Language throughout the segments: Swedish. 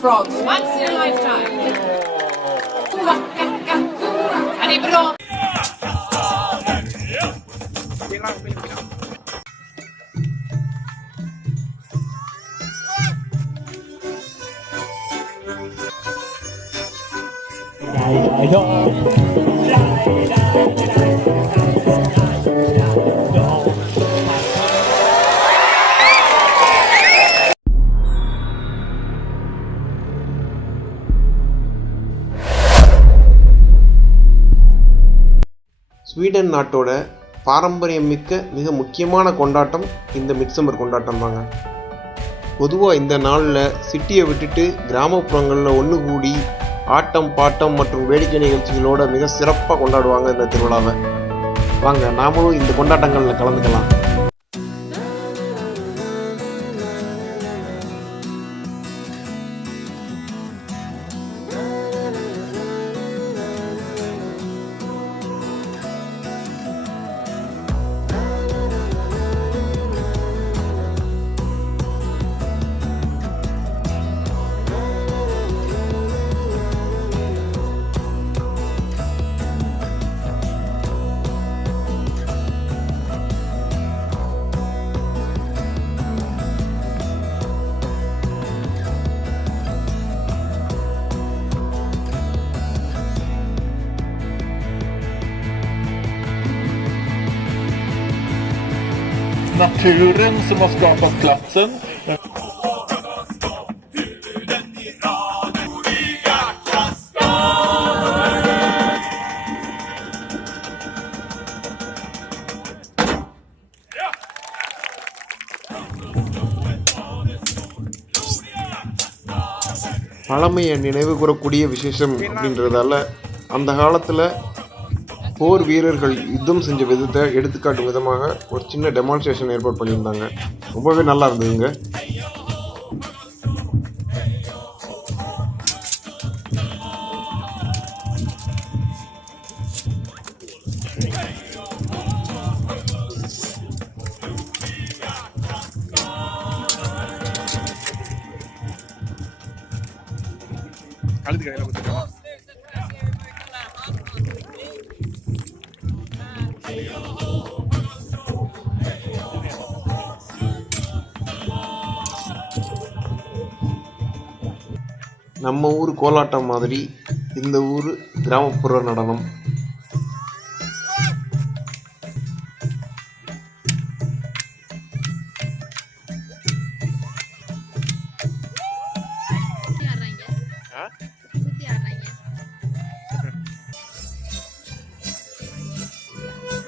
frogs. Once in a lifetime. Oh. Sweden நாட்டோட பாரம்பரியமிக்க மிக முக்கியமான கொண்டாட்டம் இந்த மிட்சம்பர் கொண்டாட்டம் தாங்க. பொதுவாக இந்த நாளில் சிட்டியை விட்டுட்டு கிராமப்புறங்களில் ஒன்று கூடி ஆட்டம் பாட்டம் மற்றும் வேடிக்கை நிகழ்ச்சிகளோட மிக சிறப்பாக கொண்டாடுவாங்க இந்த திருவிழாவை. வாங்க நாமளும் இந்த கொண்டாட்டங்களில் கலந்துக்கலாம். Naturen som har skapat platsen. பழமையை நினைவு கூறக்கூடிய விசேஷம் அப்படின்றதால அந்த காலத்தில் போர் வீரர்கள் யுத்தம் செஞ்ச விதத்தை எடுத்துக்காட்டும் விதமாக ஒரு சின்ன டெமான்ஸ்ட்ரேஷன் ஏற்பாடு பண்ணியிருந்தாங்க. ரொம்பவே நல்லா இருந்ததுங்க. கழுத்து நம்ம ஊர் கோலாட்டம் மாதிரி இந்த ஊர் கிராமப்புற நடனம்.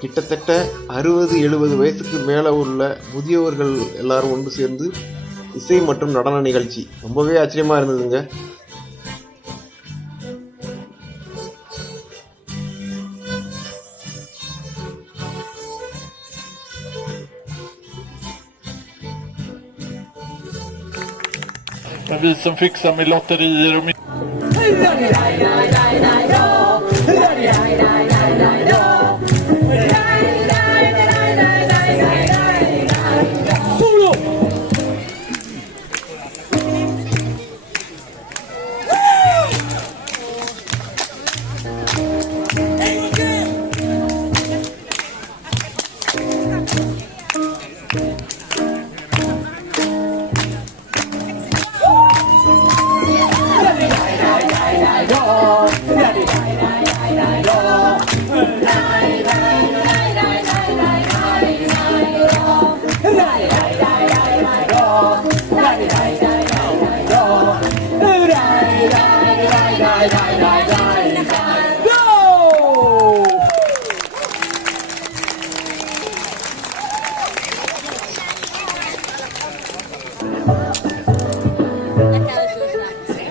கிட்டத்தட்ட அறுபது எழுபது வயசுக்கு மேலே உள்ள முதியவர்கள் எல்லாரும் ஒன்று சேர்ந்து இசை மற்றும் நடன நிகழ்ச்சி. ரொம்பவே ஆச்சரியமாக இருந்ததுங்க. Men vi som fixar med lotterier och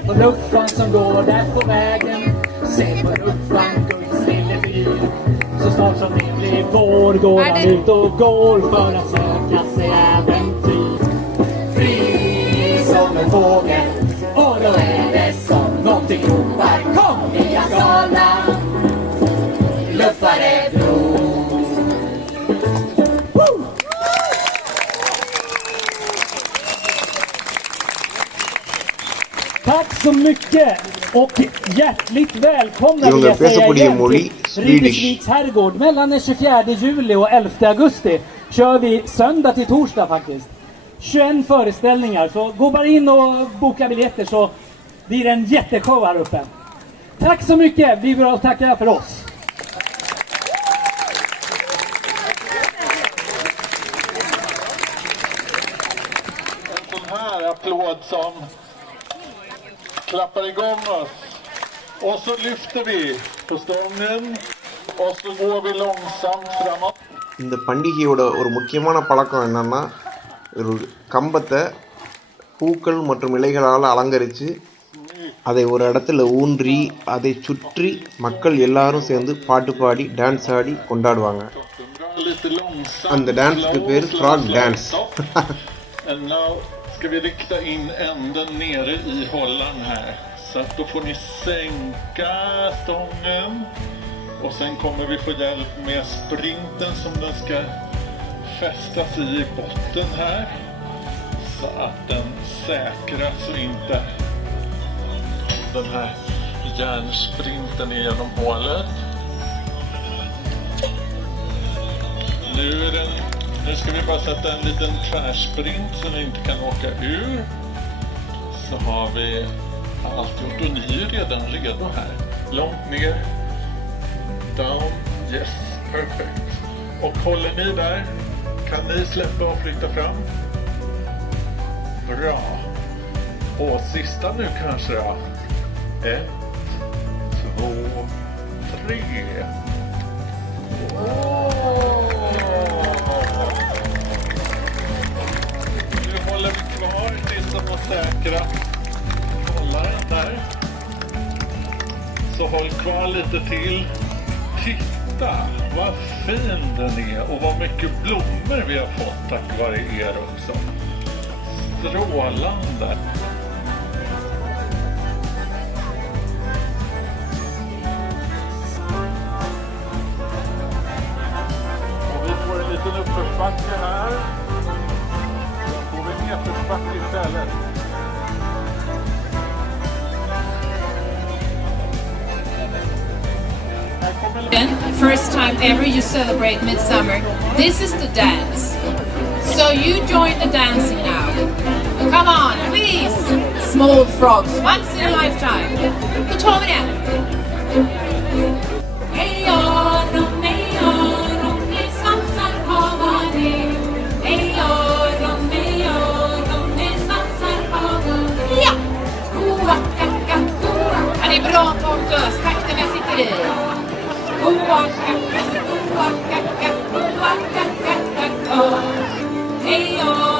På luffan som går där på vägen. Se på luffan, Guds lille by. Så snart som det blir vår går han ut och går för att söka sig äventyr. Fri som en fågel. mycket och hjärtligt välkomna vill jag säga igen till Rydesviks herrgård. Mellan den 24 juli och 11 augusti kör vi söndag till torsdag faktiskt. 21 föreställningar, så gå bara in och boka biljetter så blir det en jätteshow här uppe. Tack så mycket, vi vill tacka för oss. En sån här applåd som klappar igång oss. Och så lyfter vi på stången och så går vi långsamt framåt. இந்த பண்டிகையோட ஒரு முக்கியமான பழக்கம் என்னன்னா ஒரு கம்பத்தை பூக்கள் மற்றும் இலைகளால் அலங்கரித்து அதை ஒரு இடத்துல ஊன்றி அதை சுற்றி மக்கள் எல்லாரும் சேர்ந்து பாட்டு பாடி டான்ஸ் ஆடி கொண்டாடுவாங்க. அந்த டான்ஸ்க்கு பேர் frog dance ska vi rikta in änden nere i hållaren här. Så att då får ni sänka stången. Och sen kommer vi få hjälp med sprinten som den ska fästas i i botten här. Så att den säkras och inte den här järnsprinten igenom hålet. Nu, är den, nu ska vi bara sätta en liten tvärsprint så ni inte kan åka ur. Så har vi allt gjort och ni är redan redo här. Långt ner. Down. Yes, perfect. Och håller ni där kan ni släppa och flytta fram. Bra. Och sista nu kanske då. Ett, två, tre. Nu som tills har hållaren där. Så håll kvar lite till. Titta vad fin den är och vad mycket blommor vi har fått tack vare er också. Strålande. Och vi får en liten uppförsbacke här. First time ever you celebrate midsummer, this is the dance. So you join the dancing now. Come on, please! Small frogs, once in a lifetime. Vi den! Hey, y'all.